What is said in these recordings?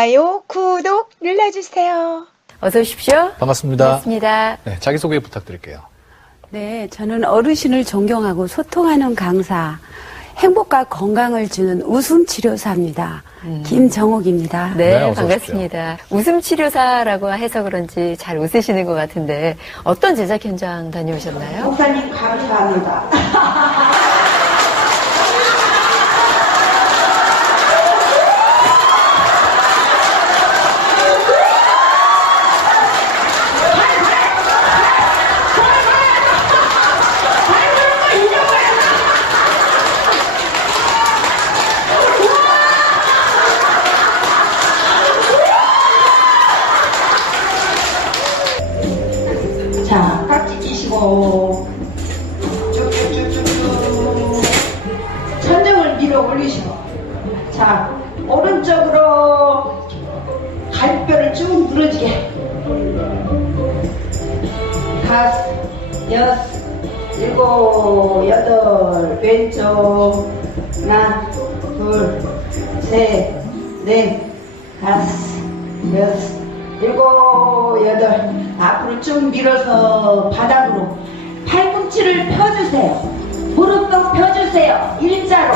좋아요, 구독 눌러주세요. 어서 오십시오. 반갑습니다. 반갑습니다. 네, 자기소개 부탁드릴게요. 네, 저는 어르신을 존경하고 소통하는 강사, 행복과 건강을 주는 웃음 치료사입니다. 김정옥입니다. 네, 네, 반갑습니다. 웃음 치료사라고 해서 그런지 잘 웃으시는 것 같은데 어떤 제작 현장 다녀오셨나요? 목사님 감사합니다. 다섯, 여섯, 일곱, 여덟, 왼쪽 하나, 둘, 셋, 넷, 다섯, 여섯, 일곱, 여덟 앞으로 쭉 밀어서 바닥으로 팔꿈치를 펴주세요. 무릎도 펴주세요. 일자로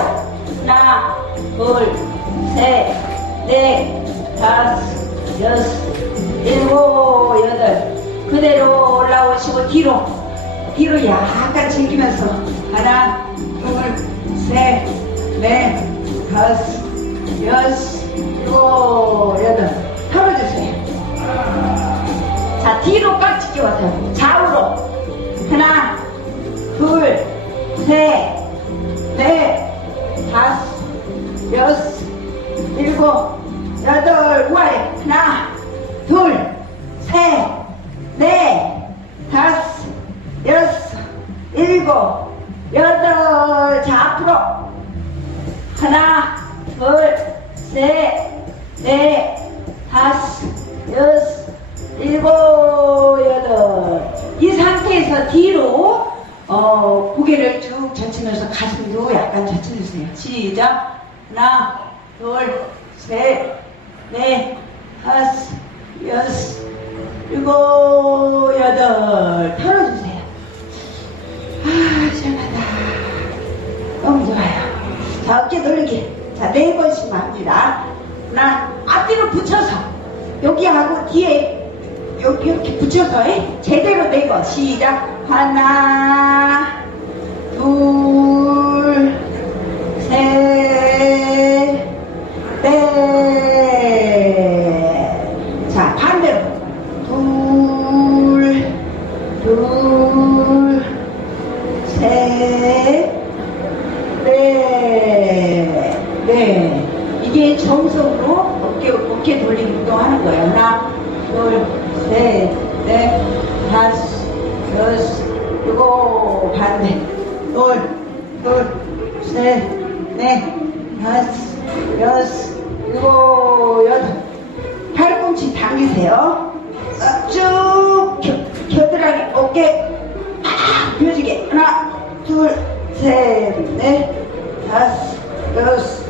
하나, 둘, 셋, 넷, 다섯, 여섯, 뒤로 뒤로 약간 즐기면서 하나, 둘, 셋, 넷, 다섯, 여섯, 일곱, 여덟 털어주세요. 자, 뒤로 깍지 끼워서요. 좌우로. 하나, 둘, 셋, 넷, 다섯, 여섯, 일곱, 여덟, 우아래. 하나, 둘, 셋, 넷, 다섯, 여섯, 일곱, 여덟. 자, 앞으로. 하나, 둘, 셋, 넷, 다섯, 여섯, 일곱, 여덟. 이 상태에서 뒤로, 어, 고개를 쭉 젖히면서 가슴도 약간 젖혀주세요. 시작. 하나, 둘, 셋, 넷, 다섯, 여섯, 일곱, 네 번씩만 합니다. 하나, 앞뒤로 붙여서. 여기 하고 뒤에 여기 이렇게 붙여서 해. 제대로 네 번. 시작. 하나, 둘, 셋, 넷. 자, 반대로. 둘, 둘, 셋, 네, 네. 이게 정석으로 어깨, 어깨 돌리기 운동하는 거예요. 하나, 둘, 셋, 넷, 다섯, 여섯, 일곱, 반대. 둘, 둘, 셋, 넷, 다섯, 여섯, 일곱, 여덟. 팔꿈치 당기세요. 어, 쭉 겨, 겨드랑이 어깨 팍 펴지게 하나 둘 셋 넷 다섯 여섯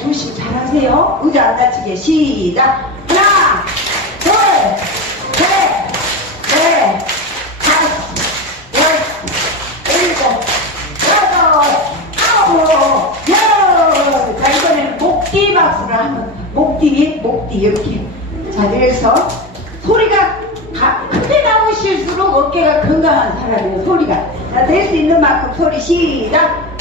조심 잘 하세요. 의자 안 다치게 시작. 하나 둘 셋 넷 다섯 여섯 일곱 여덟 아홉 열. 자 이번에는 목뒤 박수를 한번 목뒤 목뒤 이렇게. 자 그래서 소리가 가- 크게 나오실수록 어깨가 건강한 사람이에요 소리가. 자 될 수 있는 만큼 소리 시작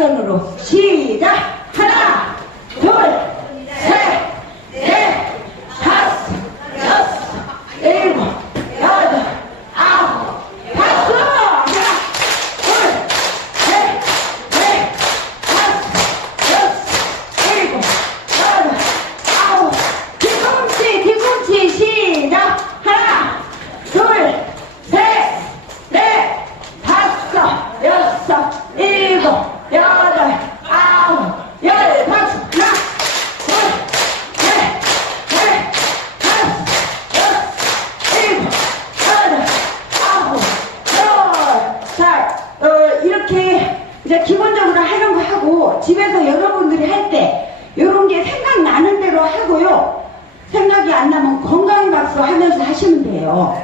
박선으로 시작! 이제 기본적으로 하는 거 하고 집에서 여러분들이 할 때 이런 게 생각나는 대로 하고요. 생각이 안 나면 건강박사 하면서 하시면 돼요.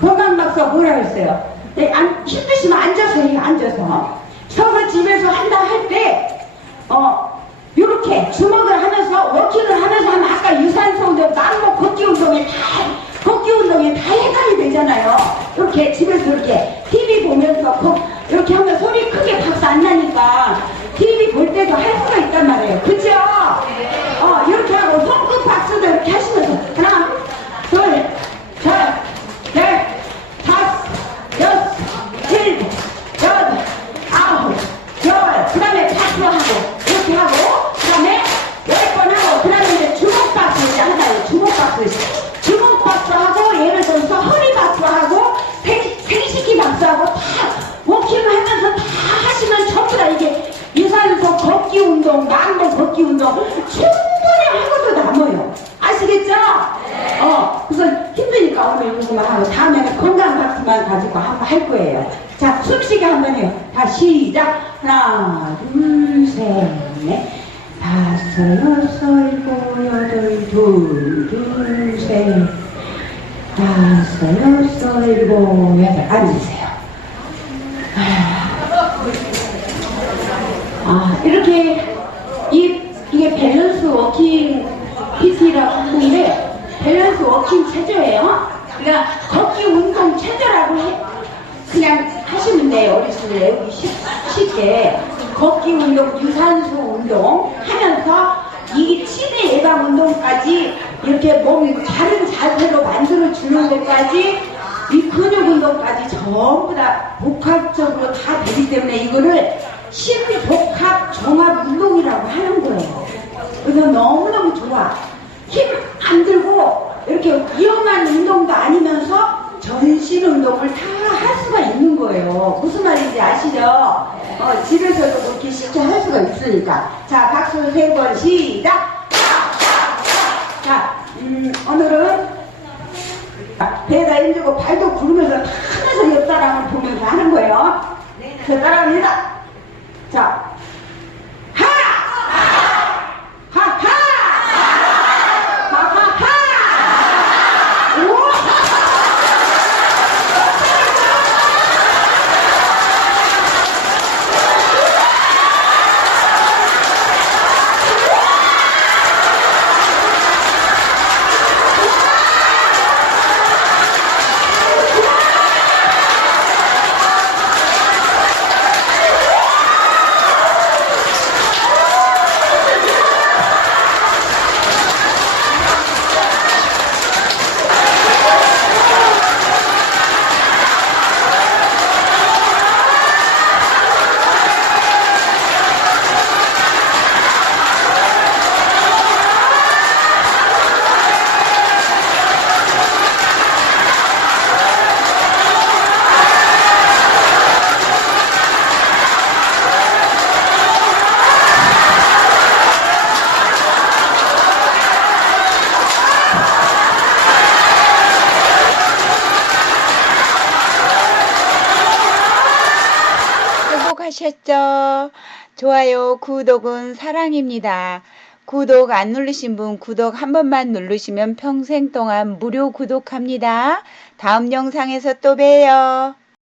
건강박사 뭐라 했어요? 네, 안, 힘드시면 앉아서 해요. 앉아서. 서서 집에서 한다 할 때 어, 이렇게 주먹을 하면서 워킹을 하면서 하면 아까 유산소 운동, 남목 걷기 운동이 다 걷기 운동이 다 해당이 되잖아요. 이렇게 집에서 이렇게 TV 보면서 이렇게 하면 소리 안 나니까 TV 볼 때도 할 수가 있단 말이에요. 그죠? 어, 이렇게 하고 손끝 박수도 이렇게 하시면 운동, 망고 걷기 운동 충분히 하고도 남아요. 아시겠죠? 어, 그래서 힘드니까 오늘 이거만 하고 다음에는 건강 박수만 가지고 한번 할 거예요. 자, 숨쉬게 한번 해요. 다 시작. 하나, 둘, 셋, 넷, 다섯, 여섯, 일곱, 여덟, 둘, 둘, 셋, 다섯, 여섯, 일곱, 여덟. 앉으세요. 아, 이렇게, 이, 이게 밸런스 워킹 PT라고 하는데, 밸런스 워킹 체조예요. 그러니까, 걷기 운동 체조라고 해, 그냥 하시면 돼요. 어르신들 외우기 쉽, 쉽게. 걷기 운동, 유산소 운동 하면서, 이 치매 예방 운동까지 이렇게 몸 바른 자세로 만들어 주는 것까지 이 근육 운동까지 전부 다 복합적으로 다 되기 때문에 이거를 신복합 종합 운동이라고 하는 거예요. 그래서 너무너무 좋아. 힘 안 들고 이렇게 위험한 운동도 아니면서 전신 운동을 다 할 수가 있는 거예요. 무슨 말인지 아시죠? 어, 집에서도 그렇게 쉽게 할 수가 있으니까. 자, 박수 세 번 시작! 자, 음, 오늘은 배에다 힘주고 발도 구르면서 하면서 옆 사람을 보면서 하는 거예요. 저 따라합니다. 하셨죠? 좋아요, 구독은 사랑입니다. 구독 안 누르신 분 구독 한 번만 누르시면 평생 동안 무료 구독합니다. 다음 영상에서 또 봬요.